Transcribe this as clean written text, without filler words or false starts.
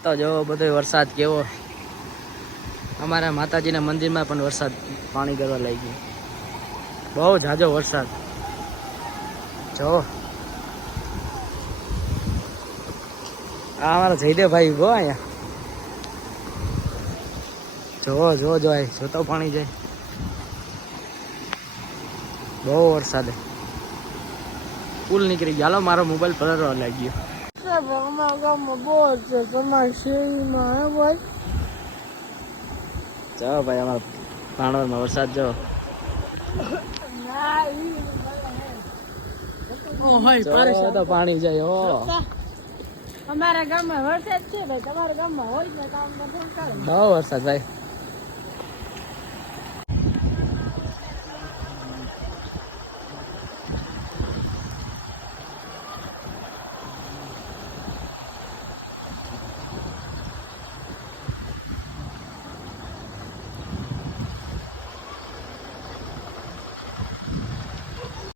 તો જો બધો વરસાદ કેવો અમારા માતાજીના મંદિરમાં પણ વરસાદ પાણી કરવા લાગી ગયું બહુ ઝાઝો વરસાદ જો આ અમારા જયદેવભાઈ ઉભો અહીંયા જો જોતો પાણી જાય બહુ વરસાદ પુલ નીકળી ગયો હાલો મારો મોબાઈલ પલળવા લાગ્યો અમારા ગામમાં બહુ છે તમારી શેરીમાં હે ભાઈ જાઓ ભાઈ અમારા ભાણવરમાં વરસાદ જો તો પાણી જાય હો અમારા ગામમાં વરસાદ છે ભાઈ તમારા ગામમાં હોય ને કામ બહુ વરસાદ ભાઈ